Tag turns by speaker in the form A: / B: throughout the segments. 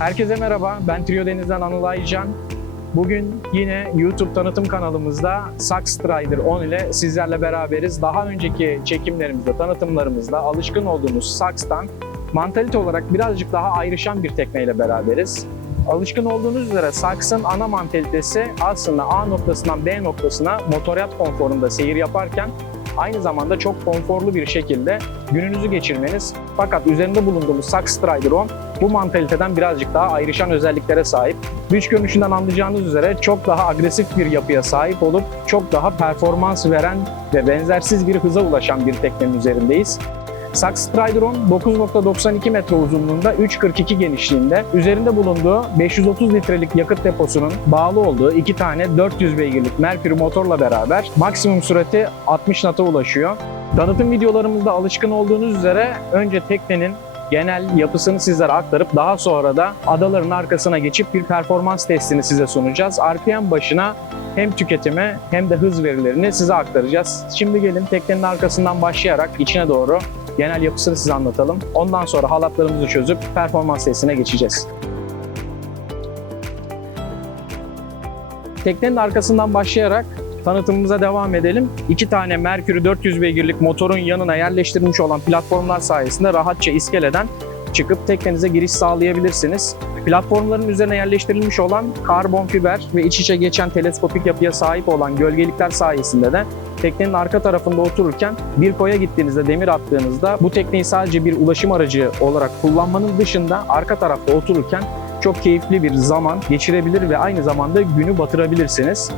A: Herkese merhaba, ben Trio Deniz'den Anıl Aycan. Bugün yine YouTube tanıtım kanalımızda Sax Strider 10 ile sizlerle beraberiz. Daha önceki çekimlerimizde, tanıtımlarımızda alışkın olduğumuz Sax'tan mantalite olarak birazcık daha ayrışan bir tekneyle beraberiz. Alışkın olduğunuz üzere Sax'ın ana mantalitesi aslında A noktasından B noktasına motoryat konforunda seyir yaparken aynı zamanda çok konforlu bir şekilde gününüzü geçirmeniz. Fakat üzerinde bulunduğumuz Sax Strider 10 bu mantaliteden birazcık daha ayrışan özelliklere sahip. Dış görünüşünden anlayacağınız üzere çok daha agresif bir yapıya sahip olup çok daha performans veren ve benzersiz bir hıza ulaşan bir teknenin üzerindeyiz. Sax Strider 10 9.92 metre uzunluğunda 3.42 genişliğinde üzerinde bulunduğu 530 litrelik yakıt deposunun bağlı olduğu iki tane 400 beygirlik Mercury motorla beraber maksimum sürati 60 knot'a ulaşıyor. Tanıtım videolarımızda alışkın olduğunuz üzere önce teknenin genel yapısını sizlere aktarıp daha sonra da adaların arkasına geçip bir performans testini size sunacağız. RPM başına hem tüketimi hem de hız verilerini size aktaracağız. Şimdi gelin teknenin arkasından başlayarak içine doğru genel yapısını size anlatalım. Ondan sonra halatlarımızı çözüp performans testine geçeceğiz. Teknenin arkasından başlayarak tanıtımımıza devam edelim. İki tane Mercury 400 beygirlik motorun yanına yerleştirilmiş olan platformlar sayesinde rahatça iskeleden çıkıp teknenize giriş sağlayabilirsiniz. Platformların üzerine yerleştirilmiş olan karbon fiber ve iç içe geçen teleskopik yapıya sahip olan gölgelikler sayesinde de teknenin arka tarafında otururken bir koya gittiğinizde demir attığınızda bu tekneyi sadece bir ulaşım aracı olarak kullanmanın dışında arka tarafta otururken çok keyifli bir zaman geçirebilir ve aynı zamanda günü batırabilirsiniz.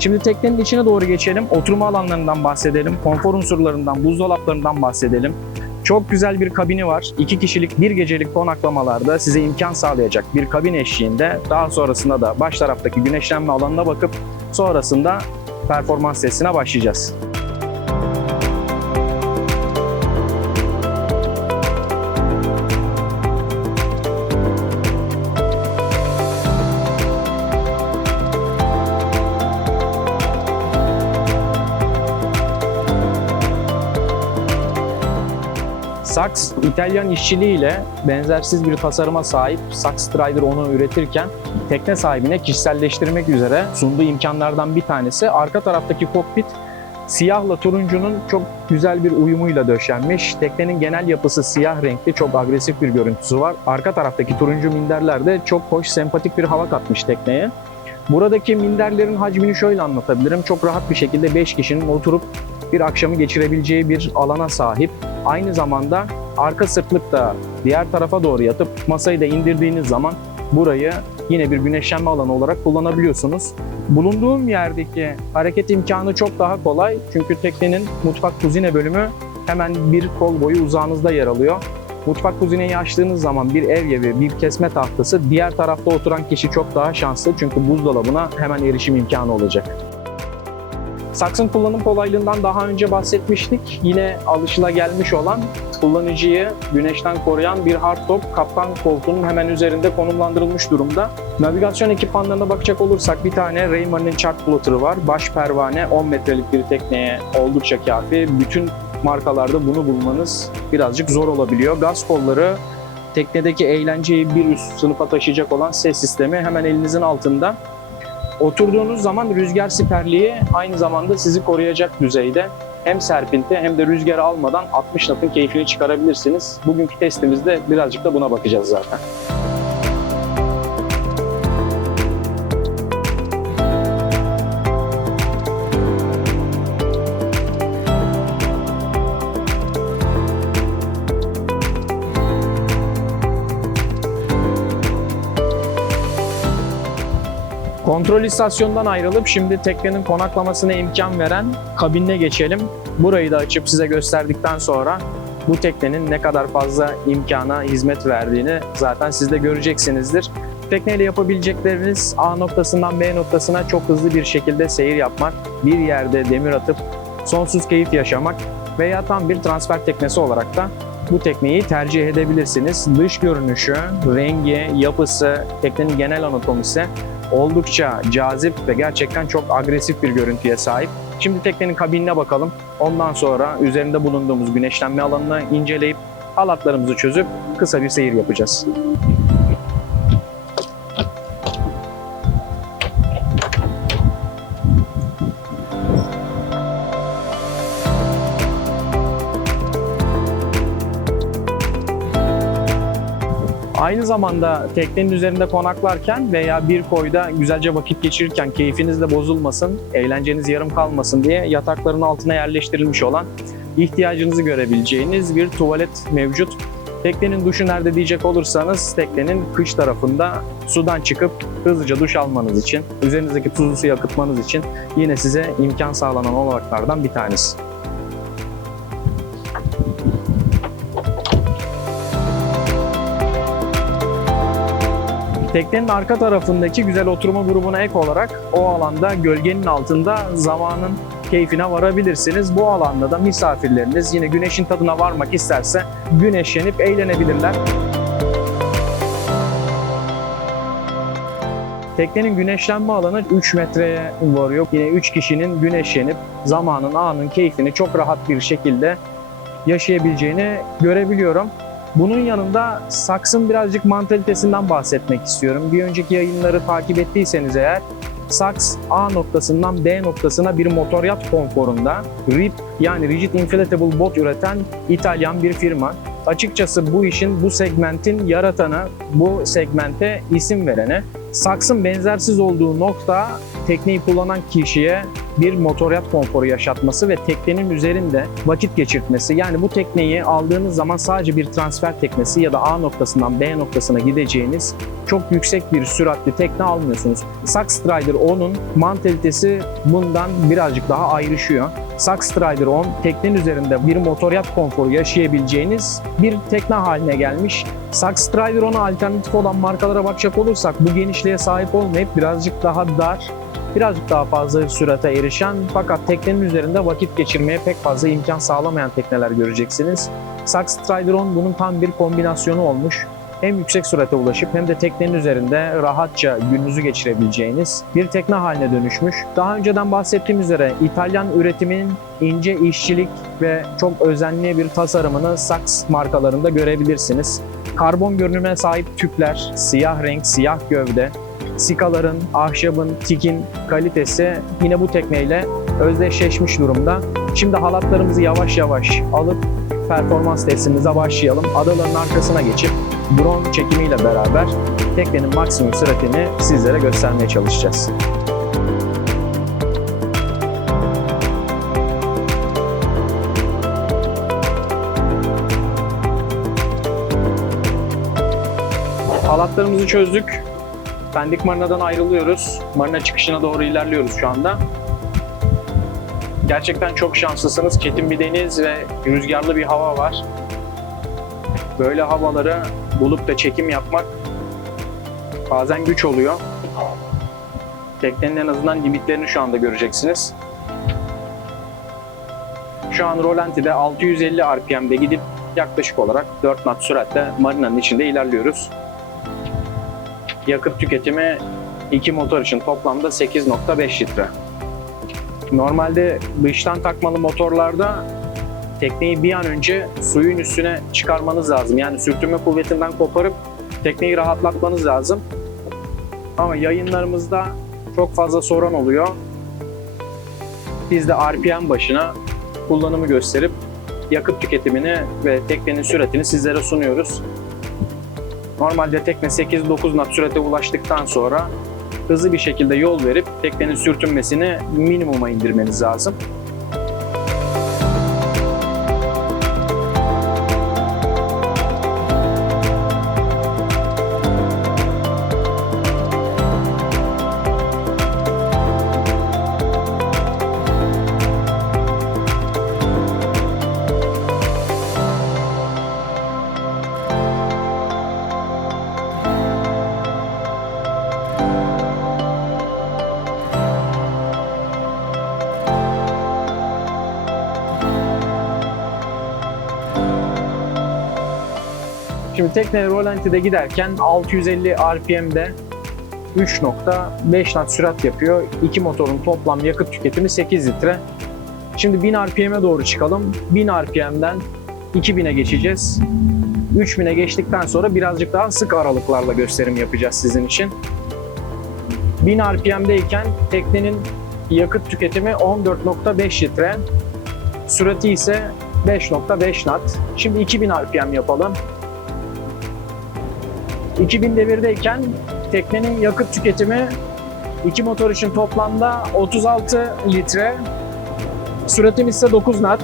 A: Şimdi teknenin içine doğru geçelim. Oturma alanlarından bahsedelim. Konfor unsurlarından, buzdolaplarından bahsedelim. Çok güzel bir kabini var. İki kişilik bir gecelik konaklamalarda size imkan sağlayacak bir kabin eşliğinde. Daha sonrasında da baş taraftaki güneşlenme alanına bakıp sonrasında performans testine başlayacağız. Sax, İtalyan işçiliğiyle benzersiz bir tasarıma sahip Sax Strider onu üretirken tekne sahibine kişiselleştirmek üzere sunduğu imkanlardan bir tanesi arka taraftaki kokpit siyahla turuncunun çok güzel bir uyumuyla döşenmiş. Teknenin genel yapısı siyah renkli, çok agresif bir görüntüsü var. Arka taraftaki turuncu minderler de çok hoş, sempatik bir hava katmış tekneye. Buradaki minderlerin hacmini şöyle anlatabilirim. Çok rahat bir şekilde 5 kişinin oturup bir akşamı geçirebileceği bir alana sahip. Aynı zamanda arka sırtlıkta diğer tarafa doğru yatıp masayı da indirdiğiniz zaman burayı yine bir güneşlenme alanı olarak kullanabiliyorsunuz. Bulunduğum yerdeki hareket imkanı çok daha kolay çünkü teknenin mutfak kuzine bölümü hemen bir kol boyu uzağınızda yer alıyor. Mutfak kuzineyi açtığınız zaman bir ev evi, bir kesme tahtası diğer tarafta oturan kişi çok daha şanslı çünkü buzdolabına hemen erişim imkanı olacak. Saksın kullanım kolaylığından daha önce bahsetmiştik. Yine alışılagelmiş olan kullanıcıyı güneşten koruyan bir hardtop kaptan koltuğunun hemen üzerinde konumlandırılmış durumda. Navigasyon ekipmanlarına bakacak olursak bir tane Rayman'ın chart plotter'ı var. Baş pervane 10 metrelik bir tekneye oldukça kafi. Bütün markalarda bunu bulmanız birazcık zor olabiliyor. Gaz kolları teknedeki eğlenceyi bir üst sınıfa taşıyacak olan ses sistemi hemen elinizin altında. Oturduğunuz zaman rüzgar siperliği aynı zamanda sizi koruyacak düzeyde. Hem serpinti hem de rüzgarı almadan 60 knot'un keyfini çıkarabilirsiniz. Bugünkü testimizde birazcık da buna bakacağız zaten. Kontrol istasyonundan ayrılıp şimdi teknenin konaklamasına imkan veren kabinine geçelim. Burayı da açıp size gösterdikten sonra bu teknenin ne kadar fazla imkana hizmet verdiğini zaten siz de göreceksinizdir. Tekneyle yapabilecekleriniz A noktasından B noktasına çok hızlı bir şekilde seyir yapmak, bir yerde demir atıp sonsuz keyif yaşamak veya tam bir transfer teknesi olarak da bu tekneyi tercih edebilirsiniz. Dış görünüşü, rengi, yapısı, teknenin genel anatomisi oldukça cazip ve gerçekten çok agresif bir görüntüye sahip. Şimdi teknenin kabinine bakalım. Ondan sonra üzerinde bulunduğumuz güneşlenme alanını inceleyip halatlarımızı çözüp kısa bir seyir yapacağız. Zamanda teknenin üzerinde konaklarken veya bir koyda güzelce vakit geçirirken keyfiniz de bozulmasın, eğlenceniz yarım kalmasın diye yatakların altına yerleştirilmiş olan ihtiyacınızı görebileceğiniz bir tuvalet mevcut. Teknenin duşu nerede diyecek olursanız teknenin kış tarafında sudan çıkıp hızlıca duş almanız için, üzerinizdeki tuzlu suyu akıtmanız için yine size imkan sağlanan olanaklardan bir tanesi. Teknenin arka tarafındaki güzel oturma grubuna ek olarak o alanda gölgenin altında zamanın keyfine varabilirsiniz. Bu alanda da misafirleriniz yine güneşin tadına varmak isterse güneşlenip eğlenebilirler. Teknenin güneşlenme alanı 3 metreye varıyor. Yine 3 kişinin güneşlenip zamanın, anın keyfini çok rahat bir şekilde yaşayabileceğini görebiliyorum. Bunun yanında Saks'ın birazcık mantalitesinden bahsetmek istiyorum. Bir önceki yayınları takip ettiyseniz eğer Saks A noktasından B noktasına bir motoryat konforunda RIP yani Rigid Inflatable Boat üreten İtalyan bir firma. Açıkçası bu işin, bu segmentin yaratanı, bu segmente isim verene Saks'ın benzersiz olduğu nokta tekneyi kullanan kişiye bir motoryat konforu yaşatması ve teknenin üzerinde vakit geçirtmesi. Yani bu tekneyi aldığınız zaman sadece bir transfer teknesi ya da A noktasından B noktasına gideceğiniz çok yüksek bir süratli tekne almıyorsunuz. Sax Strider 10'un mantalitesi bundan birazcık daha ayrışıyor. Sax Strider 10 teknenin üzerinde bir motoryat konforu yaşayabileceğiniz bir tekne haline gelmiş. Sax Strider 10'a alternatif olan markalara bakacak olursak bu genişliğe sahip olmayıp birazcık daha dar, birazcık daha fazla sürate erişen fakat teknenin üzerinde vakit geçirmeye pek fazla imkan sağlamayan tekneler göreceksiniz. Sax Strider 10 bunun tam bir kombinasyonu olmuş hem yüksek sürate ulaşıp hem de teknenin üzerinde rahatça gününüzü geçirebileceğiniz bir tekne haline dönüşmüş. Daha önceden bahsettiğim üzere İtalyan üretiminin ince işçilik ve çok özenli bir tasarımını Saks markalarında görebilirsiniz. Karbon görünüme sahip tüpler, siyah renk, siyah gövde, sikaların, ahşabın, tikin kalitesi yine bu tekneyle özdeşleşmiş durumda. Şimdi halatlarımızı yavaş yavaş alıp performans testimize başlayalım. Adaların arkasına geçip drone çekimiyle beraber teknenin maksimum süratini sizlere göstermeye çalışacağız. Halatlarımızı çözdük. Pendik Marina'dan ayrılıyoruz. Marina çıkışına doğru ilerliyoruz şu anda. Gerçekten çok şanslısınız. Çetin bir deniz ve rüzgarlı bir hava var. Böyle havaları bulup da çekim yapmak bazen güç oluyor. Teknenin en azından limitlerini şu anda göreceksiniz. Şu an Rolanti'de 650 RPM'de gidip yaklaşık olarak 4 knot süratle marinanın içinde ilerliyoruz. Yakıt tüketimi iki motor için toplamda 8.5 litre. Normalde dıştan takmalı motorlarda tekneyi bir an önce suyun üstüne çıkarmanız lazım. Yani sürtünme kuvvetinden koparıp tekneyi rahatlatmanız lazım. Ama yayınlarımızda çok fazla soran oluyor. Biz de RPM başına kullanımı gösterip yakıt tüketimini ve teknenin süratini sizlere sunuyoruz. Normalde tekne 8-9 knot sürate ulaştıktan sonra hızlı bir şekilde yol verip teknenin sürtünmesini minimuma indirmeniz lazım. Tekne rolanti'de giderken 650 RPM'de 3.5 knot sürat yapıyor. İki motorun toplam yakıt tüketimi 8 litre. Şimdi 1000 RPM'e doğru çıkalım. 1000 RPM'den 2000'e geçeceğiz. 3000'e geçtikten sonra birazcık daha sık aralıklarla gösterim yapacağız sizin için. 1000 RPM'deyken teknenin yakıt tüketimi 14.5 litre. Sürati ise 5.5 knot. Şimdi 2000 RPM yapalım. 2000 devirdeyken teknenin yakıt tüketimi iki motor için toplamda 36 litre. Süratimiz ise 9 knot.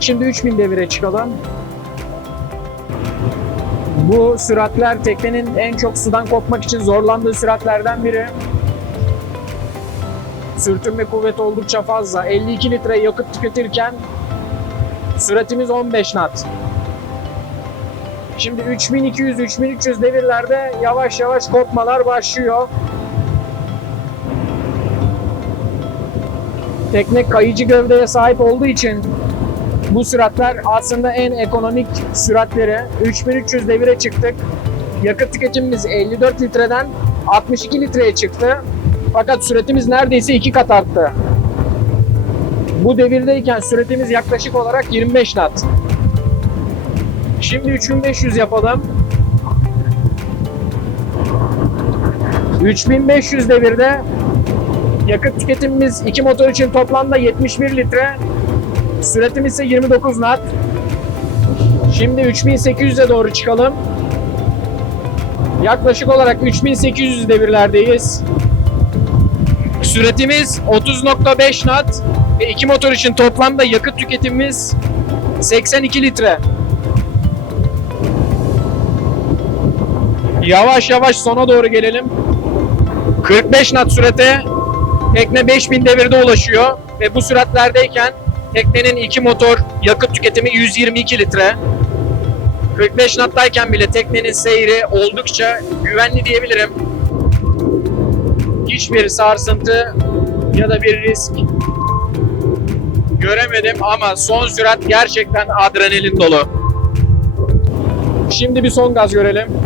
A: Şimdi 3000 devire çıkalım. Bu süratler teknenin en çok sudan kopmak için zorlandığı süratlerden biri. Sürtünme kuvveti oldukça fazla. 52 litre yakıt tüketirken süratimiz 15 knot. Şimdi 3200-3300 devirlerde yavaş yavaş kopmalar başlıyor. Tekne kayıcı gövdeye sahip olduğu için bu süratler aslında en ekonomik süratleri. 3300 devire çıktık. Yakıt tüketimimiz 54 litreden 62 litreye çıktı. Fakat süratimiz neredeyse iki kat arttı. Bu devirdeyken süratimiz yaklaşık olarak 25 knot. Şimdi 3500 yapalım. 3500 devirde yakıt tüketimimiz iki motor için toplamda 71 litre. Süratimiz ise 29 knot. Şimdi 3800'e doğru çıkalım. Yaklaşık olarak 3800 devirlerdeyiz. Süratimiz 30.5 knot ve iki motor için toplamda yakıt tüketimimiz 82 litre. Yavaş yavaş sona doğru gelelim. 45 knot sürate tekne 5000 devirde ulaşıyor ve bu süratlerdeyken teknenin iki motor yakıt tüketimi 122 litre. 45 knottayken bile teknenin seyri oldukça güvenli diyebilirim. Hiçbir sarsıntı ya da bir risk göremedim ama son sürat gerçekten adrenalin dolu. Şimdi bir son gaz görelim.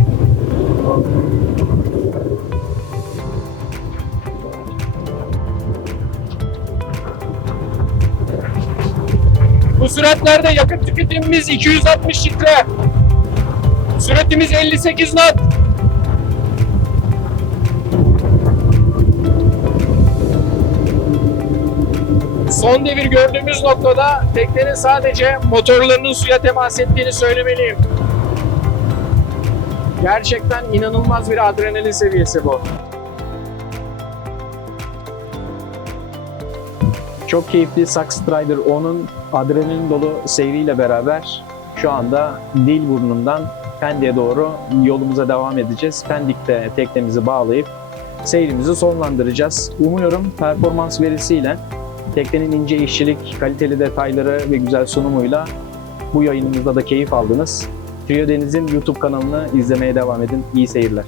A: Bu süratlerde yakıt tüketimimiz 260 litre. Süratimiz 58 knot. Son devir gördüğümüz noktada teknenin sadece motorlarının suya temas ettiğini söylemeliyim. Gerçekten inanılmaz bir adrenalin seviyesi bu. Çok keyifli Sax Strider 10'un adrenalin dolu seyriyle beraber şu anda Dilburnundan Pendik'e doğru yolumuza devam edeceğiz. Pendik'te teknemizi bağlayıp seyrimizi sonlandıracağız. Umuyorum performans verisiyle teknenin ince işçilik, kaliteli detayları ve güzel sunumuyla bu yayınımızda da keyif aldınız. Trio Deniz'in YouTube kanalını izlemeye devam edin. İyi seyirler.